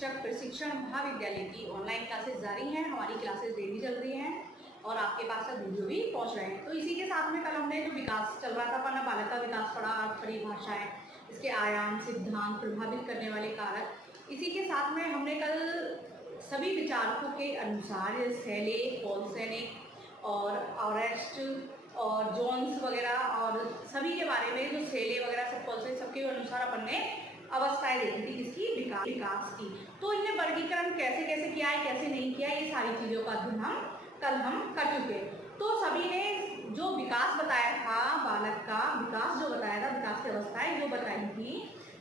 शिक्षक प्रशिक्षण महाविद्यालय की ऑनलाइन क्लासेस जारी हैं। हमारी क्लासेस डेली चल रही हैं और आपके पास तक वीडियो भी पहुंच रहे हैं। तो इसी के साथ में कल हमने जो विकास चल रहा था अपना बालक का विकास पढ़ा, परिभाषाएं, इसके आयाम, सिद्धांत, प्रभावित करने वाले कारक। इसी के साथ में हमने कल सभी विचारकों के अनुसार सेले, पॉलसेनिक और ऑरेस्ट और जोन्स वगैरह और सभी के बारे में जो सेले वगैरह सब पॉलसेनिक सबके अनुसार अपन ने अवस्थाएं देखी थी किसकी, विकास की। तो इन्हें वर्गीकरण कैसे कैसे किया है, कैसे नहीं किया, ये सारी चीज़ों का अध्ययन कल हम कर चुके। तो सभी ने जो विकास बताया था, बालक का विकास जो बताया था, विकास की अवस्थाएं जो बताई थी,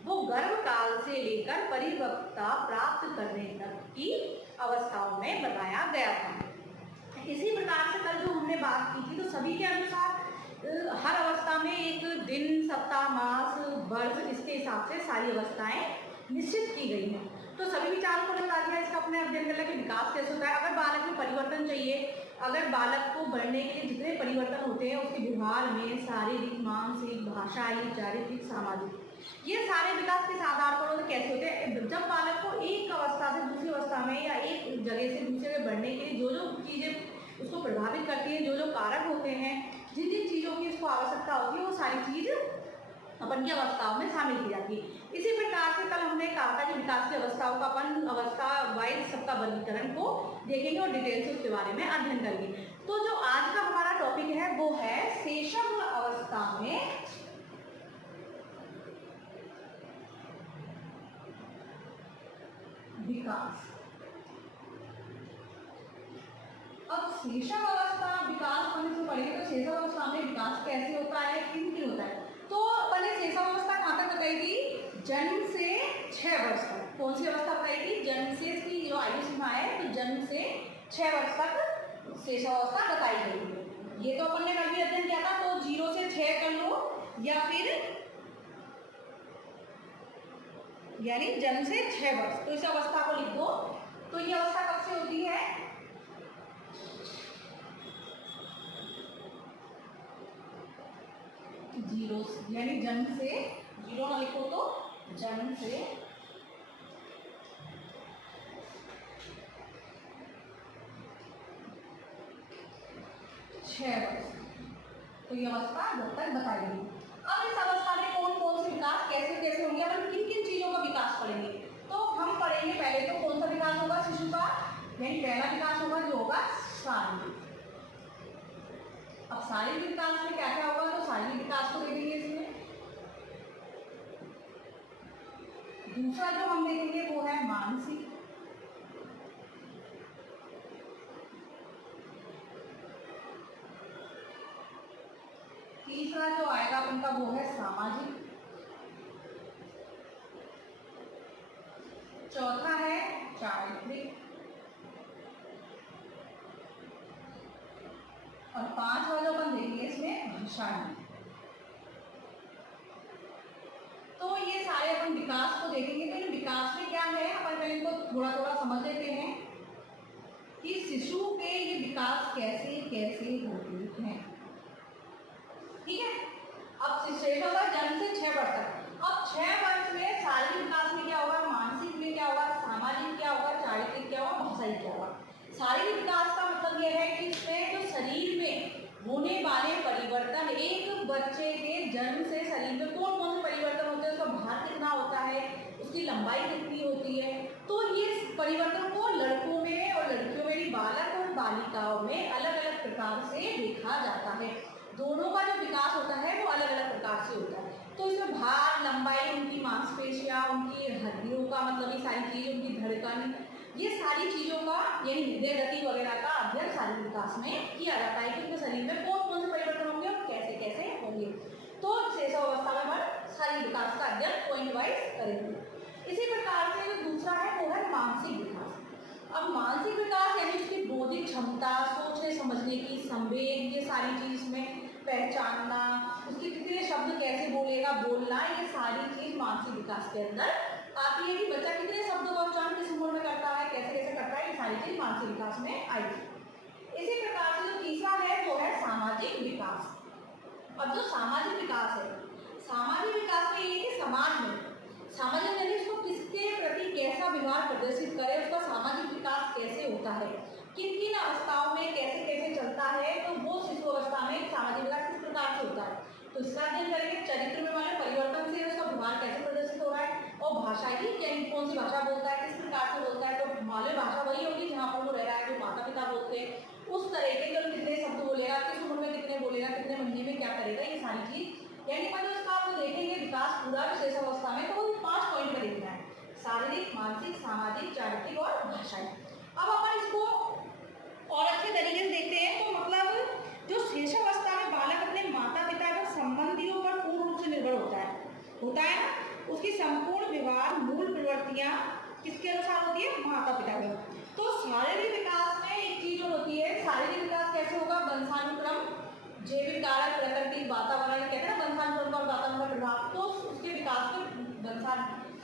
वो गर्भ काल से लेकर परिपक्वता प्राप्त करने तक की अवस्थाओं में बताया गया था। इसी प्रकार से कल जो हमने बात की थी, तो सभी के अनुसार हर अवस्था में एक दिन, सप्ताह, मास, वर्ष, इसके हिसाब से सारी अवस्थाएं निश्चित की गई हैं। तो सभी विचारकों ने बता दिया इसका अपने अध्ययन करना कि विकास कैसे होता है। अगर बालक में परिवर्तन चाहिए, अगर बालक को बढ़ने के लिए जितने परिवर्तन होते हैं उसके व्यवहार में, शारीरिक, मानसिक, भाषाई, चारित्रिक, सामाजिक, ये सारे विकास किस आधार पर कैसे होते हैं। जब बालक को एक अवस्था से दूसरी अवस्था में या एक जगह से दूसरी जगह बढ़ने के लिए जो जो चीज़ें उसको प्रभावित करती हैं, जो जो कारक होते हैं, जिन जिन चीज़ों की इसको आवश्यकता होती है, वो सारी चीज़ अपन की अवस्थाओं में शामिल की जाती है। इसी प्रकार से कल हमने कहा था कि विकास की अवस्थाओं का अपन अवस्था वाइज सबका वर्गीकरण को देखेंगे और डिटेल से उसके बारे में अध्ययन करेंगे। तो जो आज का हमारा टॉपिक है वो है शेषम अवस्था में विकास। अब शेषम अवस्था विकास पहले से पढ़ेंगे तो शेषम अवस्था में विकास कैसे होता है, किन किन होता है। तो पहले शेषम अवस्था कहाँ तक बताई थी, जन्म से 6 वर्ष तक। कौन सी अवस्था बताई थी, जन्म से, इसकी जो आयु सीमा है तो जन्म से 6 वर्ष तक शेषम अवस्था बताई गई है। ये तो अपन ने कल भी अध्ययन किया था, तो 0 से 6 कर लो या फिर यानी जन्म से 6 वर्ष, तो इस अवस्था को लिख दो। तो ये अवस्था कब से होती है, 0 यानी जन्म से, 0 ना लिखो तो जन्म से 6 वर्ष, तो ये अवस्था जब तक बताई गई। अब इस अवस्था में कौन कौन से विकास कैसे कैसे होंगे, अपन किन किन चीजों का विकास पढ़ेंगे। तो हम पढ़ेंगे पहले तो कौन सा विकास होगा, शिशु का, यानी पहला विकास होगा जो होगा शारीरिक। अब शारीरिक विकास में क्या क्या होगा, तो शारीरिक विकास को देखेंगे इसमें। दूसरा जो हम देखेंगे वो है मानसिक। तीसरा जो आएगा अपन का वो है सामाजिक। चौथा है चारित्रिक और 5वां जो अपन देखेंगे इसमें भाषाई। तो ये सारे अपन विकास को देखेंगे। तो इन विकास में क्या है, अपन पहले इनको थोड़ा थोड़ा समझ लेते हैं कि शिशु के ये विकास कैसे कैसे होते हैं। ठीक है, अब शेष होगा जन्म से 6 वर्ष तक। अब 6 वर्ष में शारीरिक विकास में क्या होगा, मानसिक में क्या होगा, सामाजिक क्या होगा, चारित्रिक क्या होगा, भाषाई क्या होगा। शारीरिक विकास का मतलब यह है कि इसमें जो शरीर में होने वाले परिवर्तन, एक बच्चे के जन्म से शरीर में कौन कौन से परिवर्तन होते हैं, उसका भार कितना होता है, उसकी लंबाई कितनी होती है, तो ये परिवर्तन को लड़कों में और लड़कियों में, बालक और बालिकाओं में अलग अलग प्रकार से देखा जाता है। दोनों का जो विकास होता है वो अलग अलग प्रकार से होता है। तो इसमें भार, लंबाई, उनकी मांसपेशियां, उनकी हड्डियों का मतलब ये सारी चीज़, उनकी धड़कन, ये सारी चीज़ों का यानी हृदय गति वगैरह का अध्ययन शारीरिक विकास में किया जाता है कि उसमें शरीर में कौन कौन से परिवर्तन होंगे और कैसे कैसे होंगे। तो शेषम अवस्था में हम शारीरिक विकास का अध्ययन पॉइंट वाइज करेंगे। इसी प्रकार से जो दूसरा है वो है मानसिक विकास। अब मानसिक विकास यानी उसकी बौद्धिक क्षमता, सोचने समझने की, संवेग, ये सारी चीज़ में पहचानना, उसके कितने शब्द कैसे बोलेगा, बोलना, ये सारी चीज मानसिक विकास के अंदर आती है कि बच्चा कितने शब्दों का उच्चारण किस उम्र में करता है, कैसे कैसे करता है, ये सारी चीज मानसिक विकास में आएगी। इसी प्रकार से जो तीसरा है वो है सामाजिक विकास। अब जो सामाजिक विकास है, सामाजिक विकास में ये कि समाज में सामाजिक यानी उसको किसके प्रति कैसा व्यवहार प्रदर्शित करे, उसका सामाजिक विकास कैसे होता है, किन किन अवस्थाओं में कैसे कैसे चलता है, तो वो शिशु अवस्था में सामाजिक विकास किस प्रकार से होता है, तो इसका अध्ययन करेंगे। चरित्र में वाले परिवर्तन से उसका व्यवहार कैसे प्रदर्शित हो रहा है, और भाषा की कौन सी भाषा बोलता है, किस प्रकार से बोलता है, तो मालूम भाषा वही होगी जहाँ पर वो रह रहा है, जो माता पिता बोलते हैं उस तरह के, जो कितने शब्द बोलेगा, किस उम्र में कितने बोलेगा, कितने महीने में क्या करेगा, ये सारी चीज यानी मतलब इसका आप देखेंगे विकास पूरा विशेष अवस्था में, तो वो 5 पॉइंट में देखना है, शारीरिक, मानसिक, सामाजिक, चारित्रिक और भाषाई। अब अपन इसको और अच्छे तरीके से देखते हैं, तो मतलब जो शेष अवस्था में बालक अपने माता पिता के संबंधियों पर पूर्ण रूप से निर्भर होता है ना, उसकी संपूर्ण व्यवहार मूल प्रवृत्तियां किसके अनुसार होती है, माता पिता के। तो शारीरिक विकास में एक चीज जो होती है, शारीरिक विकास कैसे होगा, वंशानुक्रम, जैविक कारक, प्राकृतिक वातावरण, कहते हैं ना वंशानुक्रम और वातावरण का प्रभाव, तो उसके विकास पर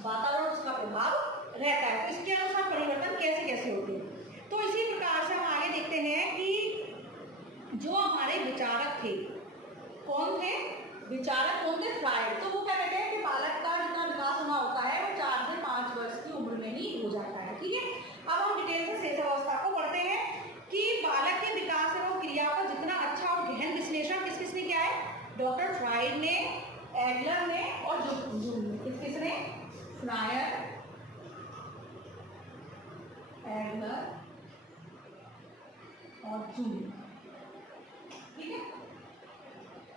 वातावरण उसका प्रभाव रहता है, तो इसके अनुसार परिवर्तन कैसे कैसे होते हैं। तो इसी प्रकार से हम आगे देखते हैं कि जो हमारे विचारक थे, कौन थे विचारक, कौन थे, फ्रायड, तो वो क्या कहते हैं कि बालक का जितना विकास होना होता है वो 4 से 5 वर्ष की उम्र में ही हो जाता है। ठीक है, अब हम डिटेल से शेष अवस्था को पढ़ते हैं कि बालक के विकास एवं क्रिया का जितना अच्छा और गहन विश्लेषण किसने किया है, डॉक्टर फ्रायड ने, एडलर ने और किसने, फ्रायर, एडलर और जूल। ठीक है,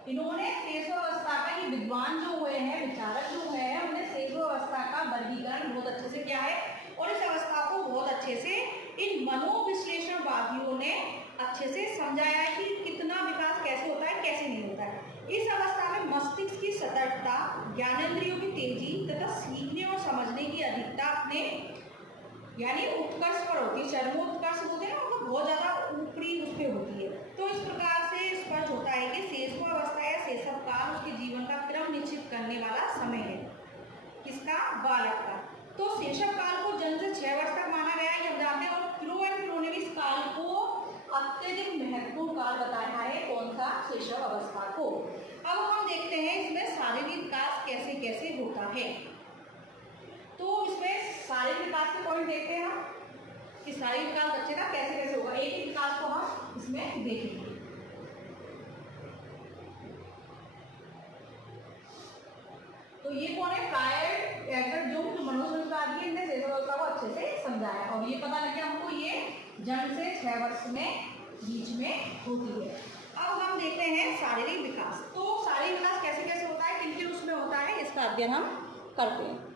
इन्होंने शेषावस्था का, ये विद्वान जो हुए हैं, विचारक जो हुए हैं, उन्होंने शेषावस्था का वर्गीकरण बहुत अच्छे से किया है और इस अवस्था को बहुत अच्छे से इन मनोविश्लेषणवादियों ने अच्छे से समझाया है कि कितना विकास कैसे होता है, कैसे नहीं होता है। इस अवस्था में मस्तिष्क की सतर्कता, ज्ञानेंद्रियों की तेजी तथा सीखने और समझने की अधिकता अपने यानी उत्कर्ष पर होती है, चरमोत्कर्ष होते हैं ना, मतलब बहुत ज्यादा ऊपरी उस पर होती है। तो इस प्रकार से स्पष्ट होता है कि शेषावस्था या शैशवकाल उसके जीवन का क्रम निश्चित करने वाला समय है, किसका, बालक का। तो शैशवकाल को जन्म से 6 वर्ष तक माना गया है, हम जानते हैं, और क्रो ने भी इस काल को अत्यधिक महत्वपूर्ण काल बताया है, कौन सा, शैशवावस्था को। अब हम देखते हैं इसमें शारीरिक विकास कैसे कैसे होता है, तो इसमें शारीरिक विकास के पॉइंट देखते हैं हम कि शारीरिक विकास बच्चे का कैसे कैसे होगा, एक एक विकास को हम इसमें देखेंगे। तो ये कौन है, फ्रायड, एडलर, जो मनोविज्ञानी, इनने शैशवावस्था को अच्छे से समझाया और ये पता लगे हमको ये जन्म से 6 वर्ष में बीच में होती है। अब हम देखते हैं शारीरिक विकास, तो शारीरिक विकास कैसे कैसे होता है, किन किन उसमें होता है, इसका अध्ययन हम करते हैं।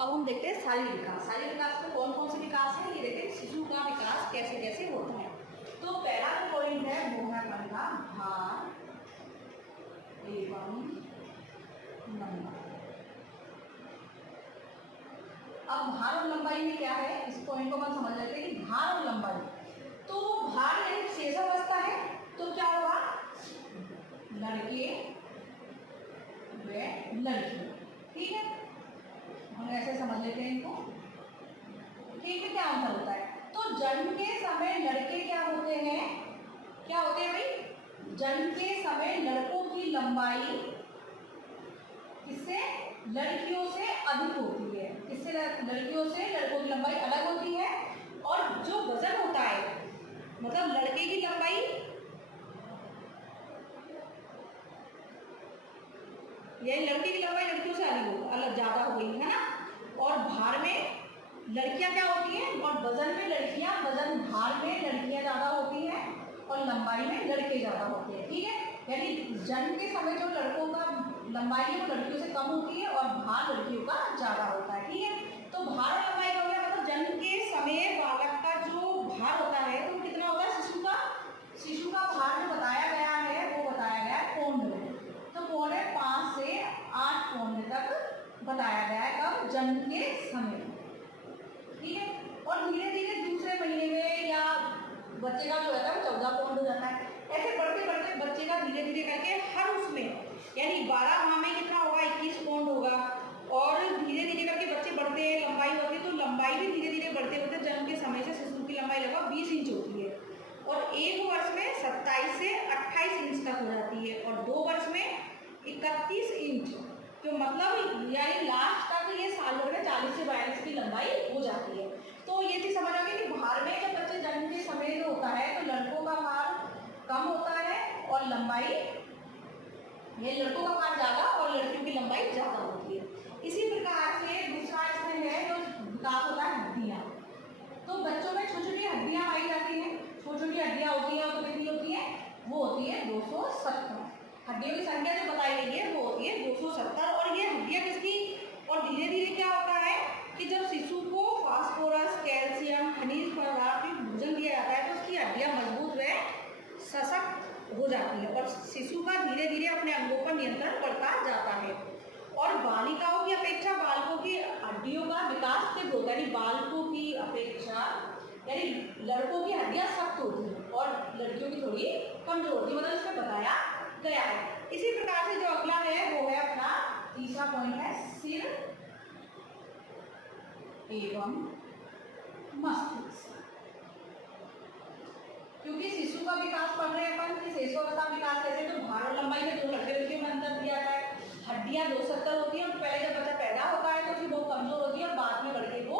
अब हम देखते हैं शारीरिक विकास। शारीरिक विकास में कौन कौन से विकास है, ये देखते हैं शिशु का विकास कैसे कैसे होता है। तो पहला पॉइंट है मोहन का भार एवं लंबाई। अब भार और लंबाई में क्या है, इस पॉइंट को हम समझ लेते हैं कि भार और लंबाई, तो भार यानी शेषावस्था है, तो क्या होगा, लड़के व लड़की। ठीक है, हम ऐसे समझ लेते हैं इनको। ठीक है, क्या अंतर होता है, तो जन्म के समय लड़के क्या होते हैं, क्या होते हैं भाई, जन्म के समय लड़कों की लंबाई किससे, लड़कियों से अधिक होती है, किससे, लड़कियों से लड़कों की लंबाई अलग होती है। और जो वजन होता है, मतलब लड़के की लंबाई यानी लड़के की लंबाई लड़कियों से अलग ज्यादा हो गई है ना, और भार में लड़कियां क्या होती हैं, और वजन में लड़कियां, वजन भार में लड़कियां ज्यादा होती हैं और लंबाई में लड़के ज्यादा होते हैं। ठीक है, यानी जन्म के समय जो लड़कों का लंबाई है वो लड़कियों से कम होती है और भार लड़कियों का ज्यादा होता है। ठीक है, तो भार और लंबाई का मतलब जन्म के समय बालक का जो भार होता है तो कितना होता है, शिशु का भार जो बताया गया है वो बताया गया है पौंड में, तो पौने 5 से 8 पौंड तक बताया गया है कब, जन्म के समय। ठीक है, और धीरे धीरे दूसरे महीने में या बच्चे का जो रहता है वो 14 पौंड हो जाता है। ऐसे बढ़ते बढ़ते बच्चे का धीरे धीरे करके हर उसमें यानी 12 माह में कितना होगा, 21 पौंड होगा, और धीरे धीरे करके बच्चे बढ़ते हैं, लंबाई होती है, तो लंबाई भी धीरे धीरे बढ़ते बढ़ते जन्म के समय से शिशु की लंबाई लगभग 20 इंच होती है, और 1 वर्ष में 27 से 28 इंच तक हो जाती है, और 2 वर्ष में 31 इंच, तो मतलब यानी लास्ट तक ये साल भर में 40 से 42 की लंबाई हो जाती है। तो ये चीज़ समझ आ गई कि भार में जब बच्चे जन्म के समय जो होता है तो लड़कों का भार कम होता है और लंबाई, ये लड़कों का भार ज़्यादा और लड़कियों की लंबाई ज़्यादा होती है। इसी प्रकार से दूसरा इसमें है जो विकास होता है हड्डियाँ। तो बच्चों में छोटी छोटी हड्डियाँ पाई जाती हैं, छोटी छोटी हड्डियाँ होती हैं, तो कितनी होती है, वो होती है 270। हड्डियों की संख्या जो बताई गई है वो होती है 270। और ये हड्डियाँ किसकी, और धीरे धीरे क्या होता है कि जब शिशु को फास्फोरस, कैल्शियम, खनिज पदार्थ भोजन दिया जाता है तो उसकी हड्डियाँ मजबूत व सशक्त हो जाती है और शिशु का धीरे धीरे अपने अंगों पर नियंत्रण करता जाता है। और बालिकाओं की अपेक्षा बालकों की हड्डियों का विकास तीव्र होता है, यानी बालकों की अपेक्षा यानी लड़कों की हड्डियां सख्त होती हैं और लड़कियों की थोड़ी कमजोर होती है, मतलब इसमें बताया गया है। इसी प्रकार से जो अगला है वो है अपना तीसरा पॉइंट है सिर एवं मस्तिष्क। क्योंकि शिशु का विकास पढ़ रहे हैं अपन कि शिशु का विकास कैसे, तो भार और लंबाई में 2 लड़के में अंतर दिया जाता है। हड्डियां 270 होती है, पहले जब बच्चा पैदा होता है तो फिर बहुत कमजोर होती है और बाद में लड़के को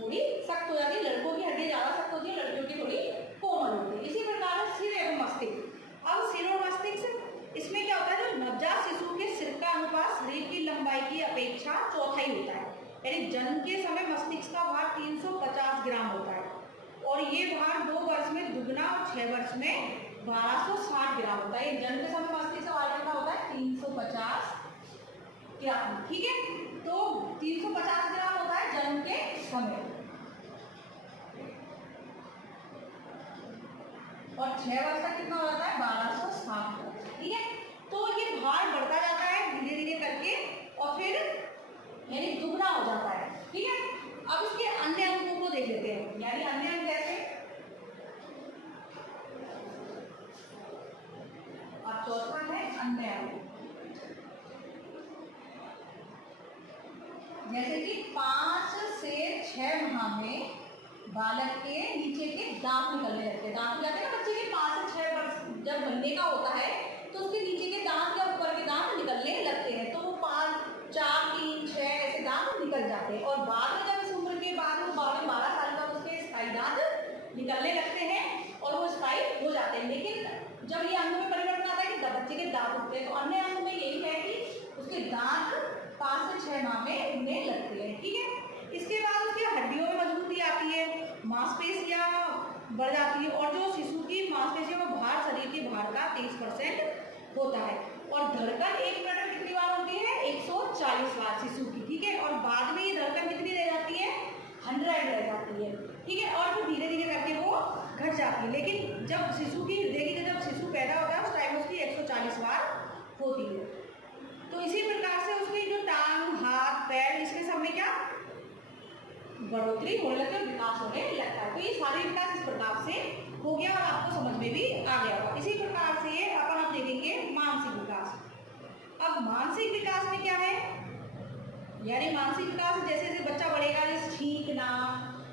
थोड़ी सख्त हो जाती है। लड़कों की हड्डियां ज्यादा सख्त होती है, लड़कियों की थोड़ी कोमल होती है। इसी प्रकार सिर एवं मस्तिष्क। अब सिर और मस्तिष्क इसमें क्या होता है, जो नवजात शिशु के सिर का अनुपात शरीर की लंबाई की अपेक्षा चौथाई होता है, यानी जन्म के समय मस्तिष्क का भार 350 ग्राम होता है और ये भार 2 वर्ष में दुगना और 6 वर्ष में 1260 ग्राम होता है। जन्म के समय मस्तिष्क का भार कितना होता है, 350 ग्राम, ठीक है। तो 350 ग्राम होता है जन्म के समय और 6 वर्ष तक कितना हो जाता है, 1260, ठीक है। तो ये भार बढ़ता जाता है धीरे धीरे करके और फिर यानी दुगना हो जाता है, ठीक है। अब इसके अन्य अंगों को देख लेते हैं, यानी अन्य अंग कैसे, और चौथा है अन्य अंग, जैसे कि 5 से 6 माह में बालक के नीचे के दांत निकलने लगते हैं। दांत निकलते हैं ना बच्चे के 5 से 6 वर्ष जब बनने का होता है तो उसके नीचे के दांत या ऊपर के दांत निकलने लगते हैं, तो वो 5, 4, 3, 6 ऐसे दांत निकल जाते हैं और बाद में जब इस उम्र के बाद वो 12 साल का उसके स्थायी दांत निकलने लगते हैं और वो स्थायी हो जाते हैं। लेकिन जब ये अंग में परिवर्तन आता है कि बच्चे के दांत उठते हैं, तो अन्य अंग में यही है कि उसके दांत 5 से 6 माह में उगने लगते हैं, ठीक है। इसके बाद उसकी हड्डियों में मजबूती आती है, मांसपेशियां बढ़ जाती है और जो शिशु की मांसपेशियों में भार शरीर के भार का 30% होता है और धड़कन 1 मिनट में कितनी बार होती है, 140 बार शिशु की, ठीक है। और बाद में ये धड़कन कितनी रह जाती है, 100 रह जाती है, ठीक है। और फिर धीरे धीरे करके वो घट जाती है, लेकिन जब शिशु की देखिए जब शिशु पैदा होता है उस टाइम उसकी 140 बार होती है। तो इसी प्रकार से उसकी जो टांग, हाथ, पैर, इसके सब में क्या बढ़ोतरी होने लगती है, विकास होने लगता है। तो ये सारे विकास इस प्रकार से हो गया और आपको समझ में भी आ गया होगा। इसी प्रकार से अपन आप देखेंगे मानसिक विकास। अब मानसिक विकास में क्या है, यानी मानसिक विकास जैसे जैसे बच्चा बढ़ेगा, जैसे छींकना,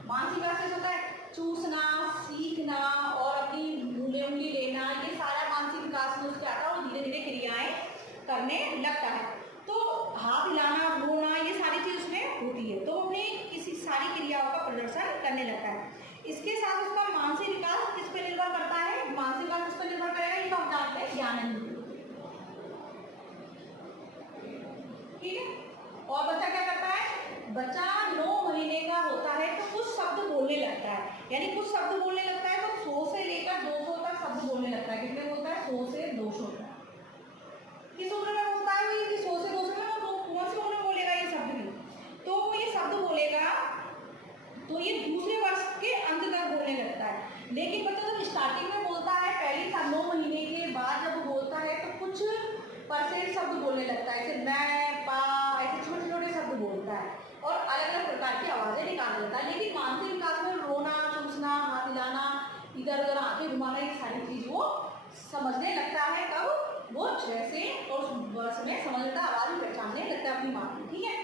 मानसिक विकास कैसे होता है, चूसना, सीखना और अपनी उंगली लेना, ये सारा मानसिक विकास में उसके आता है और धीरे धीरे क्रियाएं करने लगता है। तो हाथ हिलाना, रोना, ये सारी चीज उसमें होती है, तो अपनी किसी सारी क्रियाओं का प्रदर्शन करने लगता है। इसके साथ उसका मानसिक विकास किस पे निर्भर करता है, मानसिक विकास किस पे निर्भर करेगा, ये हम जानते हैं ज्ञानेंद्रिय, ठीक है। और बच्चा क्या करता है, बच्चा 9 महीने का होता है तो कुछ शब्द बोलने लगता है, यानी कुछ शब्द बोलने लगता है तो 100 से लेकर 200 तक शब्द बोलने लगता है। कितने बोलता है, 100 से 200 तक। किस उम्र में बोलता है ये, 100 से 200 में, वो कौन सी उम्र में बोलेगा ये शब्द भी, तो वो ये शब्द बोलेगा तो ये दूसरे वर्ष के अंत तक बोलने लगता है। लेकिन बच्चा जब स्टार्टिंग में बोलता है, पहले 9 महीने के बाद जब वो बोलता है तो कुछ % शब्द बोलने लगता है, जैसे मैं, पा, ऐसे छोटे छोटे शब्द बोलता है और अलग अलग प्रकार की आवाजें निकाल देता है। लेकिन मानसिक विकास में रोना, चूसना, हाथ हिलाना, इधर उधर आंखें घुमाना, ये सारी चीज वो समझने लगता है। कब, वो 6 से और वर्ष में समझ लेता है, आवाज पहचानने लगता है अपनी माँ की, ठीक है।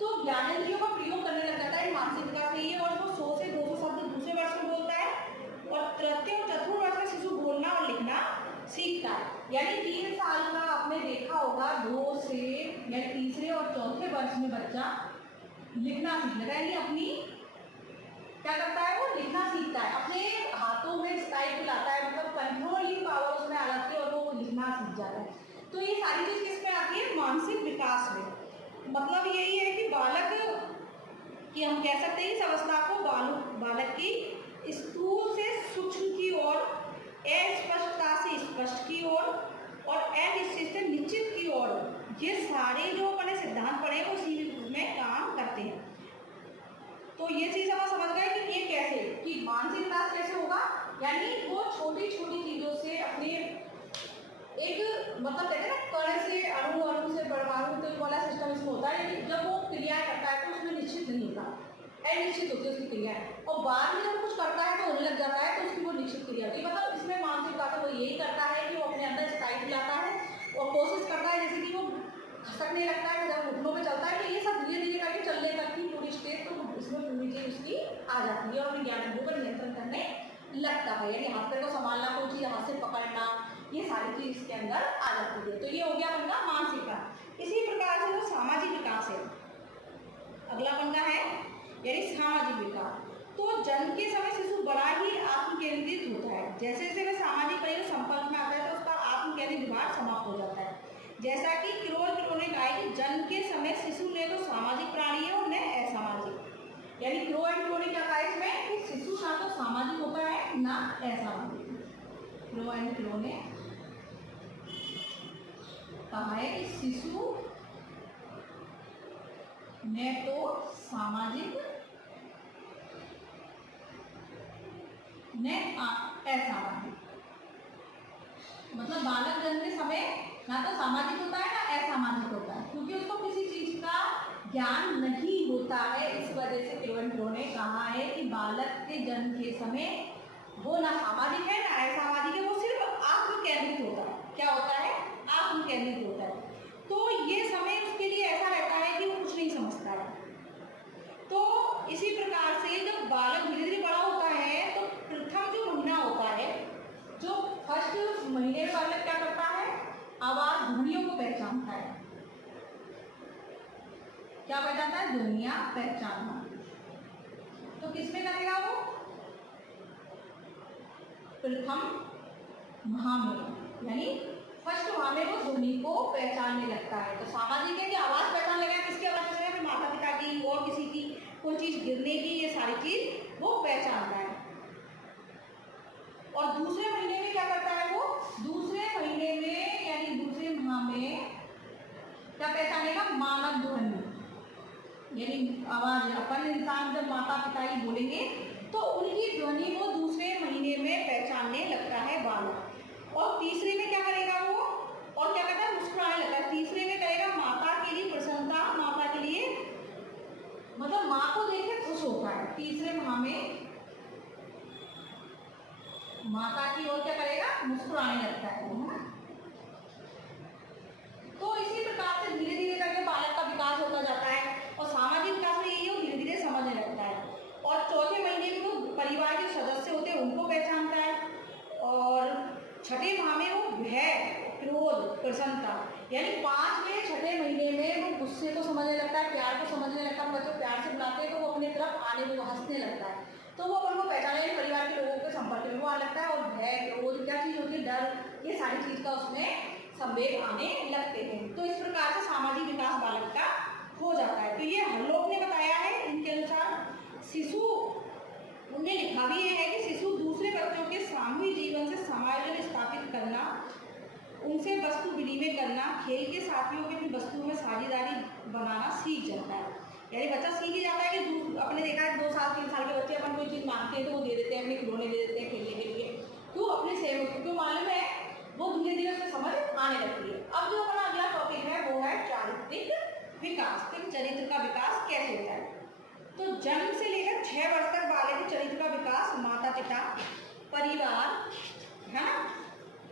तो ज्ञानेंद्रियों का प्रयोग करने लग जाता है मानसिक विकास में ये, और वो 100 से 200 शब्द दूसरे वर्ष में बोलता है और तृतीय और चतुर्थ वर्ष में शिशु बोलना और लिखना सीखता है। यानी 3 साल का आपने देखा देखा होगा 2 से या तीसरे और चौथे वर्ष में बच्चा लिखना सीखता है, अपनी क्या करता है, वो लिखना सीखता है, अपने हाथों में स्टाइल लाता है, मतलब कंट्रोलिंग पावर उसमें आ जाती है और वो लिखना सीख जाता है। तो ये सारी चीज किस में आती है, मानसिक विकास में। मतलब यही है कि बालक कि हम कह सकते हैं इस अवस्था को बालक की स्थूल से सूक्ष्म की ओर, अस्पष्टता से स्पष्ट की ओर और अनिश्चित से निश्चित की ओर, ये सारे जो अपने सिद्धांत पढ़े उसी में काम करते हैं। तो ये चीज हम समझ गए कि ये कैसे, कि मानसिक विकास कैसे होगा, यानी वो छोटी छोटी चीजों से अपने एक मतलब कहते हैं ना कण से अणु, अणु से परमाणु तक वाला सिस्टम इसमें होता है, लेकिन जब वो क्रियाएं करता है तो उसमें निश्चित नहीं होता, अनिश्चित होती है उसकी क्रियाएं, और बाद में जब कुछ करता है तो होने लग जाता है तो उसकी वो निश्चित क्रिया होती है। मतलब इसमें मानसिक विकास वो यही करता है कि वो अपने अंदर स्टाइल लाता है और कोशिश करता है, जैसे कि वो खसकने लगता है, जब घुटनों पे चलता है, तो ये सब धीरे धीरे करके चलने तक की पूरी स्टेज तो इसमें पूरी चीज उसकी आ जाती है और अपने ज्ञान को नियंत्रण करने लगता है, यानी हाथ पैर को संभालना, कोई चीज हाथ से पकड़ना, ये सारी चीज इसके अंदर आ जाती है। तो ये हो गया पंगा मानसिक विकास। इसी प्रकार से जो सामाजिक विकास है, अगला पंगा है यानी सामाजिक विकास। तो जन्म के समय शिशु बड़ा ही आत्म केंद्रित होता है, जैसे जैसे वह सामाजिक परिवेश संपर्क में आता है तो उसका आत्म केंद्रित विभाग समाप्त हो जाता है। जैसा कि क्रोल ने कहा कि जन्म के समय शिशु ने तो सामाजिक प्राणी है और न असामाजिक, यानी क्रो ने क्या कहा इसमें कि शिशु ना तो सामाजिक होता है ना असामाजिक। क्रो ने कहा है कि शिशु ने तो सामाजिक न असामाजिक, मतलब बालक जन्म के समय ना तो सामाजिक होता है ना असामाजिक होता है, क्योंकि उसको किसी चीज का ज्ञान नहीं होता है। इस वजह से क्रो ने कहा है कि बालक के जन्म के समय वो ना सामाजिक है ना असामाजिक है, वो सिर्फ आत्म केंद्रित होता है। क्या होता है, आत्म केंद्रित होता है। तो ये समय उसके लिए ऐसा रहता है कि वो कुछ नहीं समझता है। तो इसी प्रकार से जब बालक धीरे धीरे बड़ा होता है तो प्रथम जो महीना होता है, जो फर्स्ट महीने में बालक क्या करता है, आवाज ध्वनियों को पहचानता है। क्या पहचानता है, ध्वनियां पहचानना। तो किसमें करेगा वो, प्रथम माह में, यानी फर्स्ट माह में वो ध्वनि को पहचानने लगता है। तो सामाजिक है कि आवाज पहचान लेगा, किसकी आवाज पहचान लेगा, माता पिता की और किसी की कोई चीज गिरने की, ये सारी चीज वो पहचानता है। और दूसरे महीने में क्या करता है वो, दूसरे महीने में यानी दूसरे माह में क्या पहचानेगा, मानव ध्वनि, यानी आवाज। अपन इंसान जब माता पिता ही बोलेंगे तो उनकी ध्वनि वो दूसरे महीने में पहचानने लगता है बालक। और तीसरे में क्या करेगा वो, और क्या करता है, मुस्कुराने लगता है। तीसरे में करेगा माता के लिए प्रसन्नता, माता के लिए मतलब माँ को देख के खुश होता है। तीसरे माह में माता की ओर क्या करेगा, मुस्कुराने लगता है। तो इसी प्रकार से धीरे धीरे करके बालक का विकास होता जाता है और सामाजिक विकास में यही वो धीरे धीरे समझने लगता है। और चौथे महीने में वो परिवार के सदस्य होते हैं उनको पहचानता है और छठे माह में वो भय, क्रोध, प्रसन्नता, यानी 5वें छठे महीने में वो गुस्से को समझने लगता है, प्यार को समझने लगता है। बच्चों प्यार से बुलाते हैं तो वो अपनी तरफ आने में वो हंसने लगता है, तो वो उनको पहचाने परिवार के लोगों के संपर्क में वो आने लगता है। और भय, क्रोध क्या चीज होती है, डर, ये सारी चीज का उसमें संवेग आने लगते हैं। तो इस प्रकार से सामाजिक विकास बालक का हो जाता है। तो ये हरलोक ने बताया है, इनके अनुसार शिशु, उन्हें लिखा भी है कि शिशु दूसरे बच्चों के सामूहिक जीवन से समायोजन स्थापित करना, उनसे वस्तु विनिमय करना, खेल के साथियों के भी वस्तुओं में साझेदारी बनाना सीख जाता है। यानी बच्चा सीख ही जाता है कि अपने देखा है 2 साल 3 साल के बच्चे अपन कोई चीज़ मांगते हैं तो वो दे देते हैं, अपने खिलौने दे देते हैं खेलने के लिए, क्यों, अपने सहयोग, क्यों मालूम है, वो धीरे धीरे उसमें समझ आने लगती है। अब जो अपना अगला टॉपिक है वो है चारित्रिक विकास। तो चरित्र का विकास कैसे होता है, तो जन्म से लेकर 6 वर्ष तक बालक के चरित्र का विकास माता पिता, परिवार है ना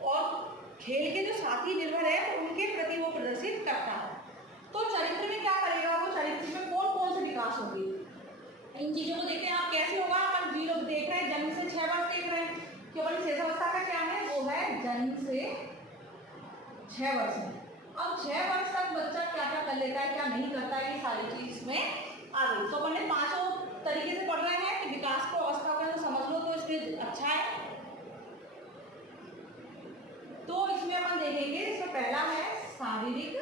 और खेल के जो साथी निर्भर है तो उनके प्रति वो प्रदर्शित करता है। तो चरित्र में क्या करेगा वो, चरित्र में कौन कौन से विकास होंगे, इन चीजों को देखते हैं आप कैसे होगा। अपन 0 देख रहे हैं, जन्म से 6 वर्ष देख रहे हैं कि अपन शेषावस्था का क्या है, वो है जन्म से 6 वर्ष में। अब 6 वर्ष तक बच्चा क्या क्या कर लेता है, क्या नहीं करता है, ये सारी चीज इसमें आ गई। तो अपन ने पांचों तरीके से पढ़ रहे हैं कि विकास को अवस्था वगैरह तो समझ लो, तो इसमें अच्छा है। तो इसमें अपन देखेंगे, इसमें पहला है शारीरिक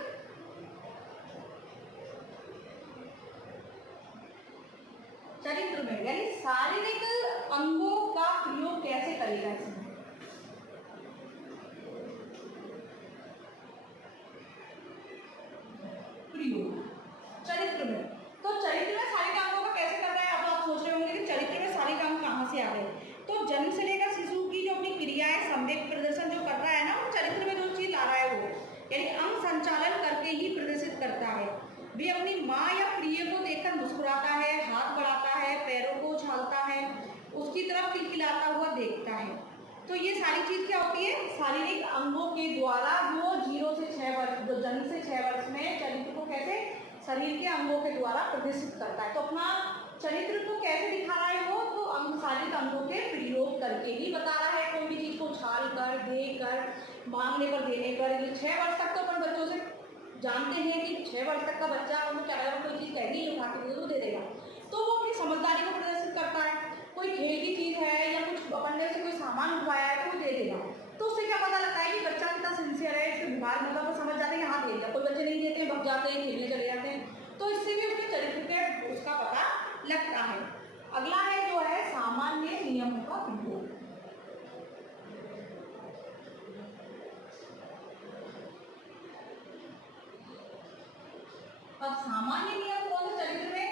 चरित्र में, यानी शारीरिक अंगों का प्रयोग कैसे करेगा इसमें। प्रयोग चरित्र में, तो चरित्र में शारीरिक अंगों का कैसे कर रहा है। अब आप सोच रहे होंगे कि चरित्र में शारीरिक अंग कहाँ से आ गए। तो जन्म से लेकर शिशु की जो अपनी क्रियाएं संवेग प्रदर्शन जो कर रहा है ना, वो चरित्र में जो चीज ला रहा है वो, यानी अंग संचालन करके ही प्रदर्शित करता है। वे अपनी माँ या प्रिय को देखकर मुस्कुराता है, हाथ बढ़ाता है, पैरों को उछालता है, उसकी तरफ खिलखिलाता हुआ देखता है। तो ये सारी चीज क्या होती है, शारीरिक अंगों के द्वारा जो 0 से 6 वर्ष, जो जन्म से 6 वर्ष में चरित्र को कैसे शरीर के अंगों के द्वारा प्रदर्शित करता है। तो अपना चरित्र को कैसे दिखा रहा है वो, तो शारीरिक अंगों के प्रयोग करके ही बता रहा है। कोई भी चीज को उछाल कर, दे कर, मांगने पर, देने पर। 6 वर्ष तक तो अपन बच्चों से जानते हैं कि 6 वर्ष तक का बच्चा वो क्या करेगा, कोई चीज़ कहेगी उठा के दे देगा, तो वो अपनी समझदारी को प्रदर्शित करता है। कोई खेल की चीज़ है या कुछ अपन ने से कोई सामान उठवाया है तो वो दे देगा। तो उससे क्या पता लगता है कि बच्चा कितना सिंसियर है, इसके दिमाग मतलब वो समझ जाते हैं कि हाँ दे दिया। कोई बच्चे नहीं देते, भग जाते हैं, खेलने चले जाते हैं। तो इससे भी उसके चरित्र के उसका पता लगता है। अगला है जो है सामान्य नियमों का प्रयोग। अब सामान्य नियम कौन से चरित्र में,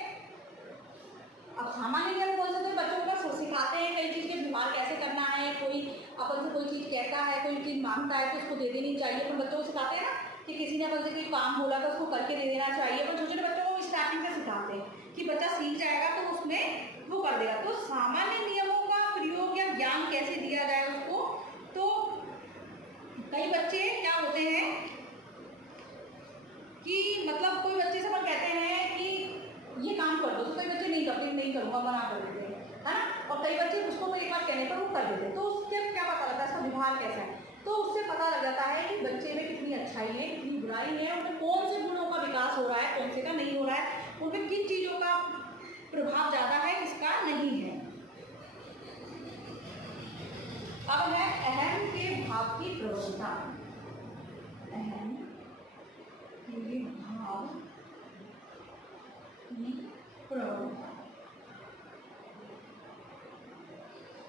अब सामान्य नियम कौन से, तो बच्चों को सिखाते हैं कई चीज के व्यवहार कैसे करना है। कोई अपन से कोई चीज कहता है, कोई चीज मांगता है तो उसको दे देनी चाहिए। अपन बच्चों को सिखाते हैं ना कि किसी ने अपन से कोई काम बोला तो उसको करके दे देना चाहिए। अपन छोटे छोटे बच्चों को स्टार्टिंग से सिखाते हैं कि बच्चा सीख जाएगा तो उसमें वो कर देगा। तो सामान्य नियमों का प्रयोग या ज्ञान कैसे दिया जाए उसको, तो कई बच्चे क्या होते हैं कि मतलब कोई बच्चे से अपन कहते हैं कि ये काम कर दो, तो कई बच्चे नहीं करते, नहीं करूँगा, मना कर देते हैं, है ना। और कई बच्चे उसको एक बार कहने पर वो कर देते हैं। तो उससे क्या पता लगता है इसका व्यवहार कैसा है। तो उससे पता लग जाता है कि बच्चे में कितनी अच्छाई है, कितनी बुराई है, उनमें कौन से गुणों का विकास हो रहा है, कौन से का नहीं हो रहा है, उनमें किन चीज़ों का प्रभाव ज़्यादा है, किसका नहीं है। अब है अहम के भाव की प्रबलता। अहम के भाव की प्रबलता,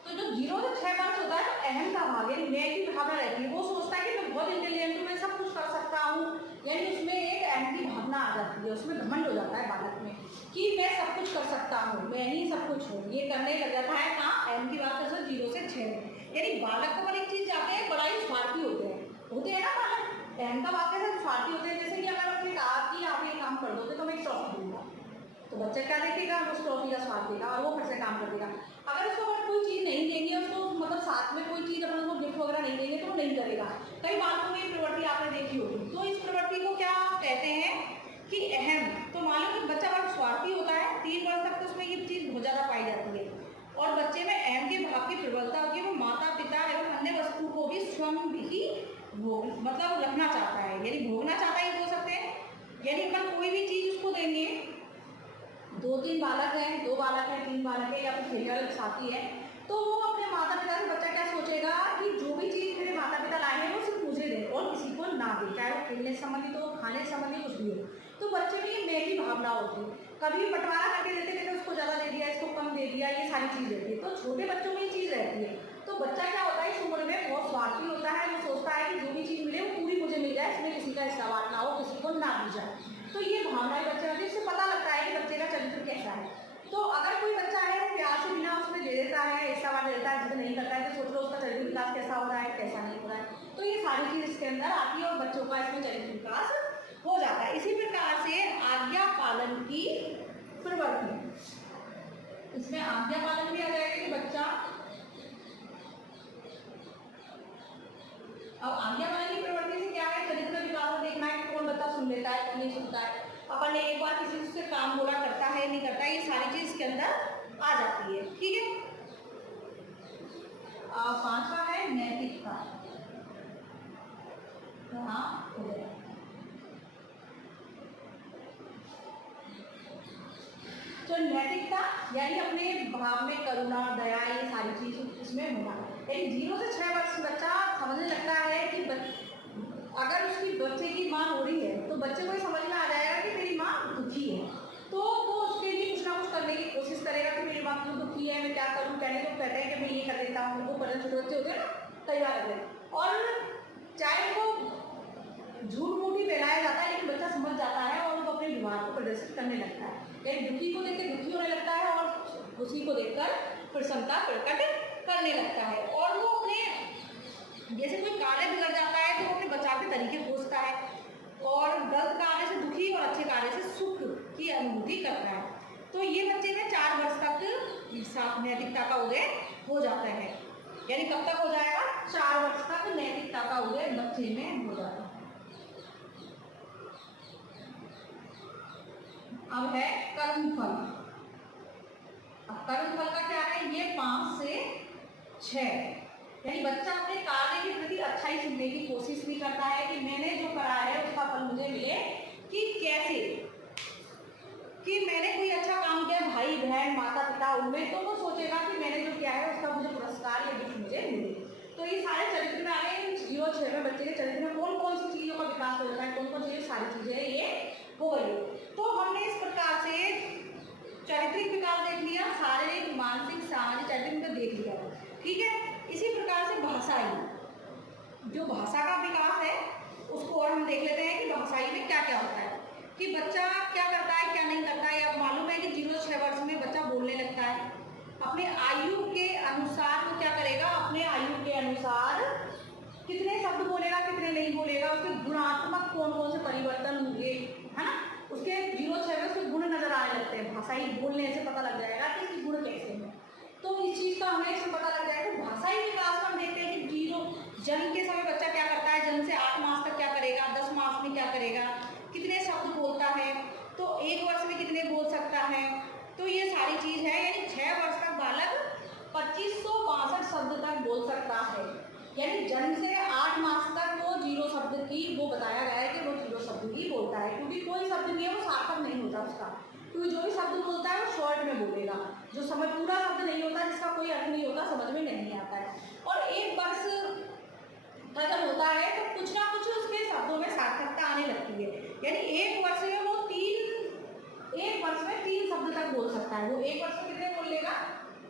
तो जो 0 से 6 वर्ष होता है तो अहम का भाग है, मैं की भावना रहती है। वो सोचता है कि मैं बहुत इंटेलिजेंट हूँ, मैं सब कुछ कर सकता हूँ, यानी उसमें एक अहम की भावना आ जाती है, उसमें घमंड हो जाता है बालक में कि मैं सब कुछ कर सकता हूँ, मैं ही सब कुछ हूँ। ये करने लग जाता है कहाँ, अहम की बात करते 0 से 6 में। यानी बालक को एक चीज जाते हैं, बड़ा ही स्वार्थी होते हैं ना बालक। अहम का बात करते स्वार्थी होते हैं। जैसे कि अगर अपने कहा कि आप ये काम कर दोगे तो मैं एक ट्रॉफी दूंगा, तो बच्चा क्या देखेगा, उस ट्रॉफी का स्वाद देगा और वो फिर से काम कर देगा। अगर उसको अगर कोई चीज़ नहीं देंगे, उसको मतलब साथ में कोई चीज़ अपन उसको गिफ्ट वगैरह नहीं देंगे तो वो नहीं करेगा। कई बातों में ये प्रवृत्ति आपने देखी होगी। तो इस प्रवृत्ति को क्या कहते हैं कि अहम। तो मालूम कि बच्चा अगर स्वार्थी होता है 3 वर्ष तक तो उसमें ये चीज़ बहुत ज़्यादा पाई जाती है। और बच्चे में अहम के भाव की प्रबलता होती है, वो माता पिता एवं अन्य वस्तु को भी स्वयं ही मतलब रखना चाहता है, यानी भोगना चाहता है, बोल सकते हैं। यानी अपन कोई भी चीज़ उसको देंगे, 2-3 बालक हैं, 2 बालक हैं, 3 बालक है या फिर खेलने वाले साथी है, तो वो अपने माता पिता से बच्चा क्या सोचेगा कि जो भी चीज़ मेरे माता पिता लाए हैं वो सिर्फ मुझे दे और किसी को ना दे, चाहे वो खेलने से संबंधित हो, खाने से संबंधित कुछ भी हो। तो बच्चे में ये मैं की भावना होती है। कभी बंटवारा करके देते थे, उसको ज़्यादा दे दिया, इसको कम दे दिया, ये सारी चीज़ रहती है। तो छोटे बच्चों में ये चीज़ रहती है। तो बच्चा क्या होता है, इस उम्र में बहुत स्वार्थी होता है। वो सोचता है कि जो भी चीज़ मिले वो पूरी मुझे मिल जाए, इसमें किसी का हिस्सा बांटना हो, किसी को ना दी जाए। तो ये भावनाएं बच्चे में, इससे पता लगता है कि बच्चे का चरित्र कैसा है। तो अगर कोई बच्चा है वो प्यार से बिना उसमें दे देता है, हिस्सा बांट देता है, जिसे नहीं करता है, तो सोच लो उसका चरित्र विकास कैसा हो रहा है, कैसा नहीं हो रहा है। तो ये सारी चीज़ इसके अंदर आती है और बच्चों का इसमें चरित्र विकास हो जाता है। इसी प्रकार से आज्ञा पालन की प्रवृत्ति, इसमें आज्ञा पालन भी आ जाएगा कि बच्चा, अब आज्ञा पालन की प्रवृत्ति से क्या है, चरित्र विकास देखना है कि कौन बच्चा सुन लेता है, कौन नहीं सुनता है। अपन ने एक बार किसी से काम बोला, करता है नहीं करता है, ये सारी चीज इसके अंदर आ जाती है। ठीक है। 5वां है नैतिकता। हाँ, यानी अपने भाव में करुणा, दया, ये सारी चीज इसमें होना। यानी 0 से 6 वर्ष बच्चा समझने लगता है कि अगर उसकी बच्चे की माँ रो रही है तो बच्चे को समझ में आ जाएगा कि मेरी माँ दुखी है, तो वो उसके लिए कुछ ना कुछ करने की कोशिश करेगा कि मेरी माँ क्यों दुखी है, मैं क्या करूँ। कहने को कहते हैं कि मैं ये कर देता हूँ, वो छोटे बच्चे होते हैं ना, कई बार करते हैं। और चाहे वो झूठ मूठ ही फैलाया जाता है, लेकिन बच्चा समझ जाता है और वो अपने दिमाग को प्रदर्शित करने लगता है। यानी दुखी को देख के दुखी होने लगता है और खुशी को देखकर प्रसन्नता प्रकट करने लगता है। और वो अपने जैसे कोई कार्य बिगड़ जाता है तो वो अपने बचाव के तरीके खोजता है, और गलत कार्य से दुखी और अच्छे कार्य से सुख की अनुभूति करता है। तो ये बच्चे में 4 वर्ष तक नैतिकता का उदय हो जाता है। यानी कब तक हो जाएगा? 4 वर्ष तक नैतिकता का उदय बच्चे में हो जाता है। अब है कर्मफल। अब कर्मफल का क्या है? ये 5 से 6। यानी बच्चा अपने कार्य के प्रति अच्छाई चुनने की कोशिश भी करता है कि मैंने जो करा है उसका फल मुझे मिले। कि कैसे? कि मैंने कोई अच्छा काम किया, भाई बहन माता पिता उनमें, तो वो सोचेगा कि मैंने जो किया है उसका मुझे पुरस्कार या गिफ्ट मुझे मिले। तो ये सारे चरित्र में आ रहे हैं। 0-6 में बच्चे के चरित्र में कौन कौन सी चीज़ों का विकास हो रहा है, कौन कौन सी सारी चीज़ें ये हो गई। तो हमने इस प्रकार से चारित्रिक विकास देख लिया, शारीरिक, मानसिक, सामाजिक चारित्रिक देख लिया, ठीक है। इसी प्रकार से भाषाई, जो भाषा का विकास है उसको और हम देख लेते हैं कि भाषाई में क्या क्या होता है। कि बच्चा क्या करता है, क्या नहीं करता है। अब मालूम है कि 0-6 वर्ष में बच्चा बोलने लगता है। अपने आयु के अनुसार वो क्या करेगा? अपने आयु के अनुसार कितने शब्द बोलेगा, कितने नहीं बोलेगा, उसके गुणात्मक कौन कौन से परिवर्तन होंगे, है ना। उसके 0-6 में उसके गुण नजर आने लगते हैं। भाषाई बोलने से पता लग जाएगा कि इसके गुण कैसे हैं। तो इस चीज़ का हमें इससे पता लग जाएगा। भाषाई विकास का हम देखते हैं कि 0 जन्म के समय बच्चा क्या करता है, जन्म से 8 मास तक क्या करेगा, 10 मास में क्या करेगा, कितने शब्द बोलता है, तो 1 वर्ष में कितने बोल सकता है। तो ये सारी चीज़ है। यानी 6 वर्ष तक बालक 2562 शब्द तक बोल सकता है। यानी जन्म से 8 मास तक वो 0 शब्द की, वो बताया गया है कि वो 0 शब्द ही बोलता है, क्योंकि कोई शब्द नहीं है वो सार्थक नहीं होता उसका। क्योंकि जो भी शब्द बोलता है वो शॉर्ट में बोलेगा, जो समझ पूरा शब्द नहीं होता, जिसका कोई अर्थ नहीं होता, समझ में नहीं आता है। और 1 वर्ष का जब होता है तो कुछ ना कुछ उसके शब्दों में सार्थकता आने लगती है। यानी 1 वर्ष में वो 1 वर्ष में 3 शब्द तक बोल सकता है। वो 1 वर्ष में कितने बोल लेगा?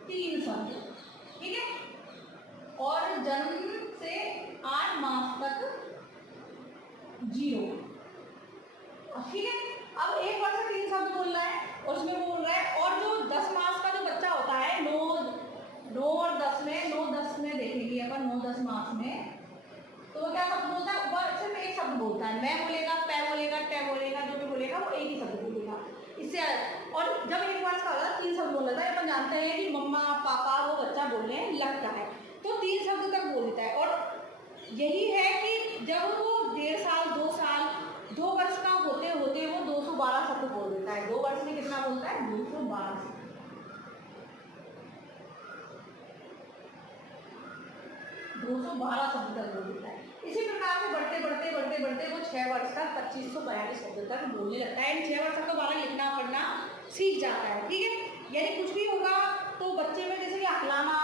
3 शब्द, ठीक है। और जन्म से 8 मास तक 0, ठीक है। अब 1 वर्ष में 3 शब्द बोल रहा है और उसमें बोल रहा है। और जो 10 मास का जो बच्चा होता है, 9 और 10 में देखेंगे अपन, 9-10 मास में, तो वो क्या शब्द बोलता है? ऊपर सिर्फ एक शब्द बोलता है। मैं बोलेगा, पै बोलेगा, टे बोलेगा, जो भी बोलेगा वो एक ही शब्द बोलेगा। इससे और जब 1 वर्ष का होगा 3 शब्द बोल लेता है। अपन जानते हैं कि मम्मा पापा वो बच्चा बोलने लगता है तो 3 शब्द तक बोल लेता है। और यही है कि जब वो 1.5 साल, 2 साल, 2 वर्ष का होते होते वो 212 शब्द बोल देता है। 2 वर्ष में कितना बोलता है? 212 शब्द। 212 शब्द तक बोल देता है। इसी प्रकार से बढ़ते बढ़ते बढ़ते बढ़ते वो 6 वर्ष तक 2542 शब्द तक बोलने लगता है। 6 वर्ष तक तो बालक लिखना पढ़ना सीख जाता है, ठीक है। यानी कुछ भी होगा तो बच्चे में जैसे कि अकलाना,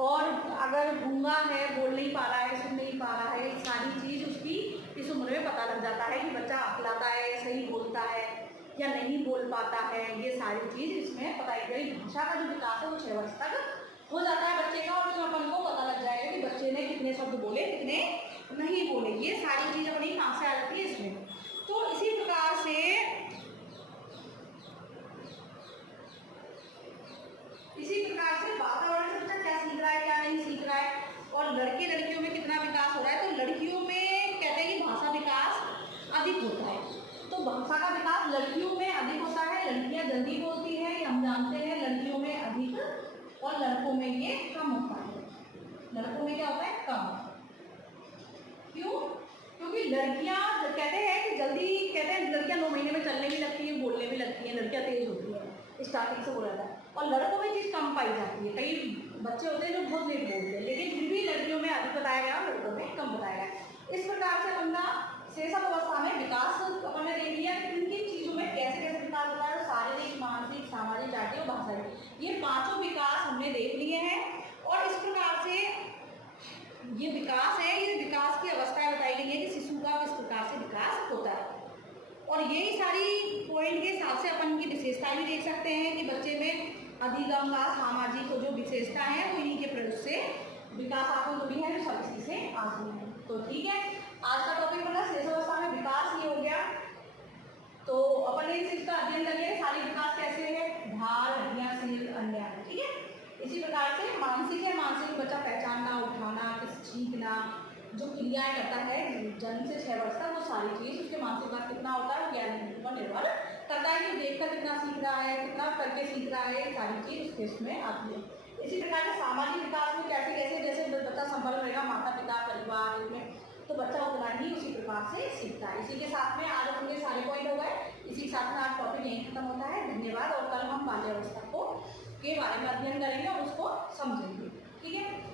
और अगर गूंगा है, बोल नहीं पा रहा है, सुन नहीं पा रहा है, सारी चीज़ उसकी इस उम्र में पता लग जाता है कि बच्चा अकलाता है, सही बोलता है या नहीं बोल पाता है। ये सारी चीज़ इसमें पता है। भाषा का जो विकास है वो 6 वर्ष तक हो जाता है बच्चे का, और उसमें अपन को पता लग जाएगा कि बच्चे ने कितने शब्द बोले, कितने नहीं बोले। ये सारी चीज़ अपनी कहाँ से आ जाती है? इसमें। तो इसी प्रकार से वातावरण से बच्चा क्या सीख रहा है, क्या नहीं सीख रहा है, और लड़के लड़कियों में कितना विकास हो रहा है। तो लड़कियों में कहते हैं कि भाषा विकास अधिक होता है। तो भाषा का विकास लड़कियों में अधिक होता है। लड़कियां जल्दी बोलती हैं, ये हम जानते हैं। लड़कियों में अधिक और लड़कों में ये कम होता है। लड़कों में क्या होता है? कम। क्यों? क्योंकि लड़कियां कहते हैं कि जल्दी, कहते हैं लड़कियां 9 महीने में चलने भी लगती हैं, बोलने भी लगती हैं, लड़कियां तेज होती हैं, स्टार्टिंग से बोला जाता है। और लड़कों में चीज़ कम पाई जाती है। कई बच्चे होते हैं जो बहुत लेट बोलते हैं, लेकिन फिर भी लड़कियों में अधिक बताया गया, लड़कों में कम बताया गया। इस प्रकार से अपना शेषम अवस्था में विकास अपन ने देख लिया कि किन किन चीज़ों में में कैसे कैसे विकास होता है, तो शारीरिक, मानसिक, सामाजिक, जातीय और भाषाई, ये पांचों विकास हमने देख लिए हैं। और इस प्रकार से ये विकास है, ये विकास की अवस्थाएं बताई गई है कि शिशु का इस प्रकार से विकास होता है। और यही सारी पॉइंट के हिसाब से अपन की विशेषताएं भी देख सकते हैं कि बच्चे में अधिगम का सामाजिक जो विशेषता है वो इन्हीं के प्रयोग से विकास आपको जुड़ी है, जो सब इसी से आती है। तो ठीक है, आज का टॉपिक बना शेष अवस्था में विकास, ये हो गया। तो अपन इन चीज का अध्ययन करेंगे, सारी विकास कैसे है, भार, हड्डियां, शरीर, अन्य, ठीक है। इसी प्रकार से मानसिक है, मानसिक बच्चा पहचानना, उठाना, सीखना, जो क्रियाएं करता है जन्म से 6 वर्ष तक, वो सारी चीज उसके मानसिक विकास कितना होता है, ज्ञान पर निर्भर करता है कि देखकर कितना सीख रहा है, कितना करके सीख रहा है, सारी चीज उसके इसमें आती है। इसी प्रकार से सामाजिक विकास में कैसे कैसे, जैसे बच्चा संपर्क रहेगा माता पिता परिवार में, तो बच्चा उतना ही उसी प्रकार से सीखता है। इसी के साथ में आज अपने सारे पॉइंट हो गए। इसी के साथ में आज टॉपिक यहीं खत्म होता है। धन्यवाद। और कल हम बाल्यावस्था को के बारे में अध्ययन करेंगे और उसको समझेंगे, ठीक है।